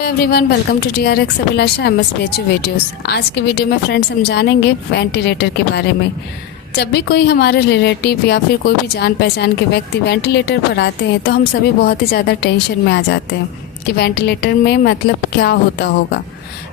Everyone welcome to TRX Abhilasha MSPHU videos. आज के video में फ्रेंड्स हम जानेंगे वेंटिलेटर के बारे में। जब भी कोई हमारे रिलेटिव या फिर कोई भी जान पहचान के व्यक्ति वेंटिलेटर पर आते हैं तो हम सभी बहुत ही ज़्यादा टेंशन में आ जाते हैं कि वेंटिलेटर में मतलब क्या होता होगा।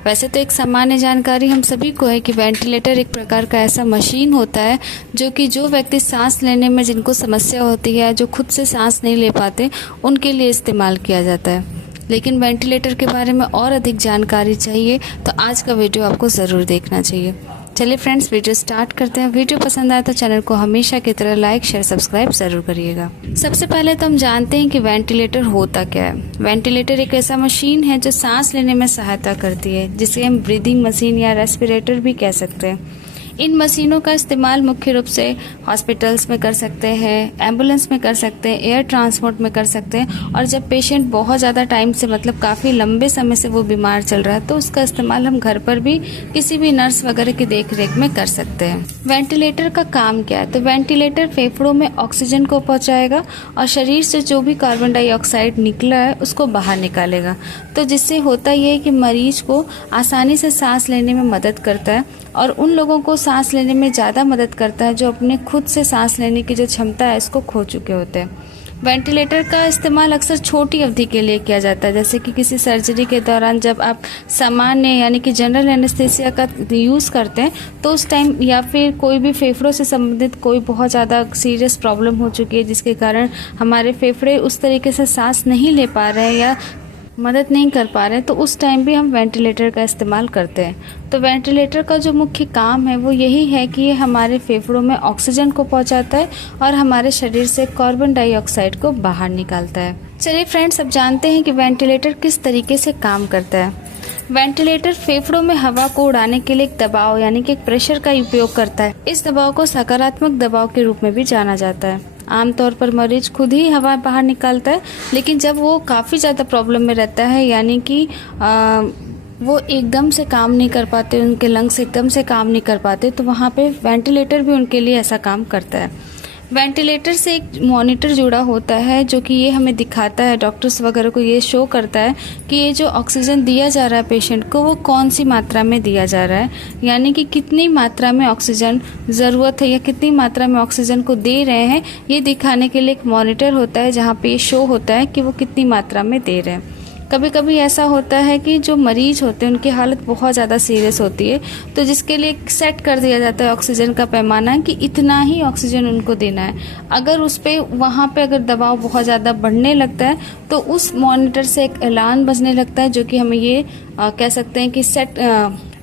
वैसे तो एक सामान्य जानकारी हम सभी को है कि वेंटिलेटर एक प्रकार का ऐसा मशीन होता है जो व्यक्ति सांस लेने में जिनको समस्या होती है, जो खुद से सांस नहीं ले पाते, उनके लिए इस्तेमाल किया जाता है। लेकिन वेंटिलेटर के बारे में और अधिक जानकारी चाहिए तो आज का वीडियो आपको ज़रूर देखना चाहिए। चलिए फ्रेंड्स, वीडियो स्टार्ट करते हैं। वीडियो पसंद आए तो चैनल को हमेशा की तरह लाइक शेयर सब्सक्राइब ज़रूर करिएगा। सबसे पहले तो हम जानते हैं कि वेंटिलेटर होता क्या है। वेंटिलेटर एक ऐसा मशीन है जो सांस लेने में सहायता करती है, जिसे हम ब्रीदिंग मशीन या रेस्पिरेटर भी कह सकते हैं। इन मशीनों का इस्तेमाल मुख्य रूप से हॉस्पिटल्स में कर सकते हैं, एम्बुलेंस में कर सकते हैं, एयर ट्रांसपोर्ट में कर सकते हैं, और जब पेशेंट बहुत ज़्यादा टाइम से मतलब काफ़ी लंबे समय से वो बीमार चल रहा है तो उसका इस्तेमाल हम घर पर भी किसी भी नर्स वगैरह की देखरेख में कर सकते हैं। वेंटिलेटर का काम क्या है? तो वेंटिलेटर फेफड़ों में ऑक्सीजन को पहुँचाएगा और शरीर से जो भी कार्बन डाइऑक्साइड निकला है उसको बाहर निकालेगा। तो जिससे होता ये है कि मरीज को आसानी से सांस लेने में मदद करता है और उन लोगों को सांस लेने में ज़्यादा मदद करता है जो अपने खुद से सांस लेने की जो क्षमता है इसको खो चुके होते हैं। वेंटिलेटर का इस्तेमाल अक्सर छोटी अवधि के लिए किया जाता है, जैसे कि किसी सर्जरी के दौरान जब आप सामान्य यानी कि जनरल एनेस्थीसिया का यूज़ करते हैं तो उस टाइम, या फिर कोई भी फेफड़ों से संबंधित कोई बहुत ज़्यादा सीरियस प्रॉब्लम हो चुकी है जिसके कारण हमारे फेफड़े उस तरीके से सांस नहीं ले पा रहे हैं या मदद नहीं कर पा रहे हैं, तो उस टाइम भी हम वेंटिलेटर का इस्तेमाल करते हैं। तो वेंटिलेटर का जो मुख्य काम है वो यही है कि ये हमारे फेफड़ों में ऑक्सीजन को पहुंचाता है और हमारे शरीर से कार्बन डाइऑक्साइड को बाहर निकालता है। चलिए फ्रेंड्स, अब जानते हैं कि वेंटिलेटर किस तरीके से काम करता है। वेंटिलेटर फेफड़ों में हवा को उड़ाने के लिए एक दबाव यानी कि एक प्रेशर का उपयोग करता है। इस दबाव को सकारात्मक दबाव के रूप में भी जाना जाता है। आमतौर पर मरीज खुद ही हवा बाहर निकालता है, लेकिन जब वो काफ़ी ज़्यादा प्रॉब्लम में रहता है यानी कि वो एकदम से काम नहीं कर पाते, उनके लंग्स एकदम से काम नहीं कर पाते, तो वहाँ पे वेंटिलेटर भी उनके लिए ऐसा काम करता है। वेंटिलेटर से एक मॉनिटर जुड़ा होता है जो कि ये हमें दिखाता है, डॉक्टर्स वगैरह को ये शो करता है कि ये जो ऑक्सीजन दिया जा रहा है पेशेंट को वो कौन सी मात्रा में दिया जा रहा है, यानी कि कितनी मात्रा में ऑक्सीजन ज़रूरत है या कितनी मात्रा में ऑक्सीजन को दे रहे हैं। ये दिखाने के लिए एक मॉनिटर होता है जहाँ पे ये शो होता है कि वो कितनी मात्रा में दे रहे हैं। कभी कभी ऐसा होता है कि जो मरीज होते हैं उनकी हालत बहुत ज़्यादा सीरियस होती है, तो जिसके लिए सेट कर दिया जाता है ऑक्सीजन का पैमाना कि इतना ही ऑक्सीजन उनको देना है। अगर उस पे वहाँ पे अगर दबाव बहुत ज़्यादा बढ़ने लगता है तो उस मॉनिटर से एक ऐलान बजने लगता है जो कि हमें ये कह सकते हैं कि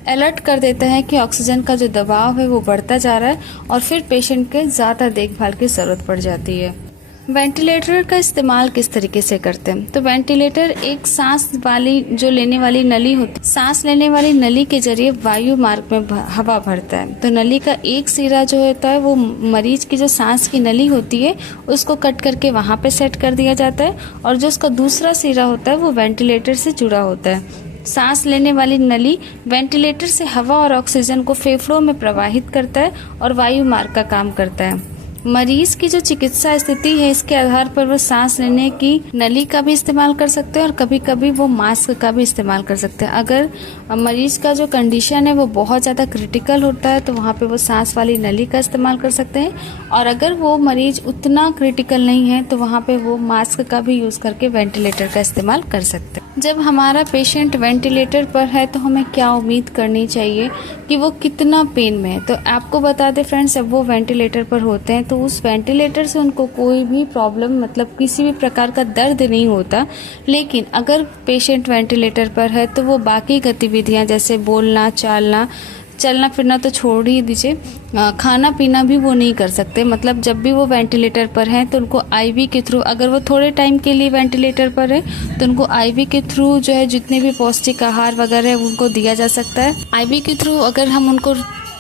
अलर्ट कर देता है कि ऑक्सीजन का जो दबाव है वो बढ़ता जा रहा है और फिर पेशेंट के ज़्यादा देखभाल की ज़रूरत पड़ जाती है। वेंटिलेटर का इस्तेमाल किस तरीके से करते हैं? तो वेंटिलेटर एक सांस वाली जो लेने वाली नली होती है, सांस लेने वाली नली के जरिए वायु मार्ग में हवा भरता है। तो नली का एक सिरा जो होता है वो मरीज की जो सांस की नली होती है उसको कट करके वहाँ पे सेट कर दिया जाता है, और जो उसका दूसरा सिरा होता है वो वेंटिलेटर से जुड़ा होता है। सांस लेने वाली नली वेंटिलेटर से हवा और ऑक्सीजन को फेफड़ों में प्रवाहित करता है और वायु मार्ग का काम करता है। मरीज की जो चिकित्सा स्थिति है इसके आधार पर वो सांस लेने की नली का भी इस्तेमाल कर सकते हैं और कभी कभी वो मास्क का भी इस्तेमाल कर सकते हैं। अगर मरीज का जो कंडीशन है वो बहुत ज़्यादा क्रिटिकल होता है तो वहाँ पे वो सांस वाली नली का इस्तेमाल कर सकते हैं, और अगर वो मरीज उतना क्रिटिकल नहीं है तो वहाँ पे वो मास्क का भी यूज़ करके वेंटिलेटर का इस्तेमाल कर सकते हैं। जब हमारा पेशेंट वेंटिलेटर पर है तो हमें क्या उम्मीद करनी चाहिए कि वो कितना पेन में है? तो आपको बता दें फ्रेंड्स, जब वो वेंटिलेटर पर होते हैं तो उस वेंटिलेटर से उनको कोई भी प्रॉब्लम मतलब किसी भी प्रकार का दर्द नहीं होता, लेकिन अगर पेशेंट वेंटिलेटर पर है तो वो बाकी गतिविधियां जैसे बोलना, चालना, चलना फिरना तो छोड़ ही दीजिए, खाना पीना भी वो नहीं कर सकते। मतलब जब भी वो वेंटिलेटर पर हैं तो उनको आईवी के थ्रू, अगर वो थोड़े टाइम के लिए वेंटिलेटर पर है तो उनको आईवी के थ्रू जो है जितने भी पौष्टिक आहार वगैरह है उनको दिया जा सकता है। आईवी के थ्रू अगर हम उनको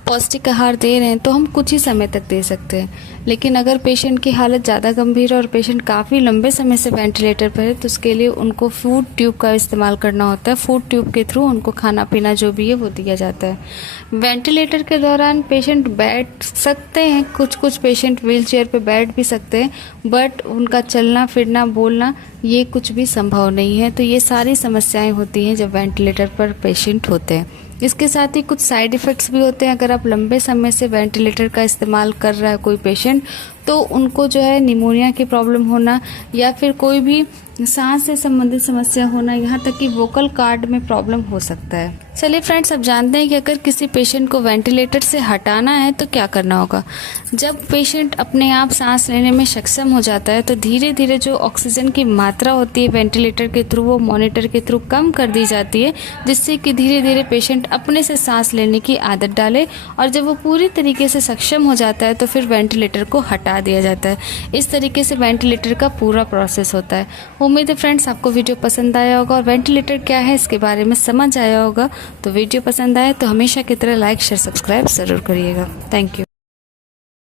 पौष्टिक आहार दे रहे हैं तो हम कुछ ही समय तक दे सकते हैं, लेकिन अगर पेशेंट की हालत ज़्यादा गंभीर है और पेशेंट काफ़ी लंबे समय से वेंटिलेटर पर है तो उसके लिए उनको फूड ट्यूब का इस्तेमाल करना होता है। फूड ट्यूब के थ्रू उनको खाना पीना जो भी है वो दिया जाता है। वेंटिलेटर के दौरान पेशेंट बैठ सकते हैं, कुछ पेशेंट व्हील चेयर पर बैठ भी सकते हैं, बट उनका चलना फिरना बोलना ये कुछ भी संभव नहीं है। तो ये सारी समस्याएं होती हैं जब वेंटिलेटर पर पेशेंट होते हैं। इसके साथ ही कुछ साइड इफ़ेक्ट्स भी होते हैं। अगर आप लंबे समय से वेंटिलेटर का इस्तेमाल कर रहा है कोई पेशेंट, तो उनको जो है निमोनिया की प्रॉब्लम होना या फिर कोई भी सांस से संबंधित समस्या होना, यहाँ तक कि वोकल कॉर्ड में प्रॉब्लम हो सकता है। चलिए फ्रेंड्स, अब जानते हैं कि अगर किसी पेशेंट को वेंटिलेटर से हटाना है तो क्या करना होगा। जब पेशेंट अपने आप सांस लेने में सक्षम हो जाता है तो धीरे धीरे जो ऑक्सीजन की मात्रा होती है वेंटिलेटर के थ्रू वो मॉनिटर के थ्रू कम कर दी जाती है, जिससे कि धीरे धीरे पेशेंट अपने से सांस लेने की आदत डाले, और जब वो पूरी तरीके से सक्षम हो जाता है तो फिर वेंटिलेटर को हटा दिया जाता है। इस तरीके से वेंटिलेटर का पूरा प्रोसेस होता है। उम्मीद है फ्रेंड्स आपको वीडियो पसंद आया होगा और वेंटिलेटर क्या है इसके बारे में समझ आया होगा। तो वीडियो पसंद आए तो हमेशा की तरह लाइक शेयर सब्सक्राइब ज़रूर करिएगा। Thank you.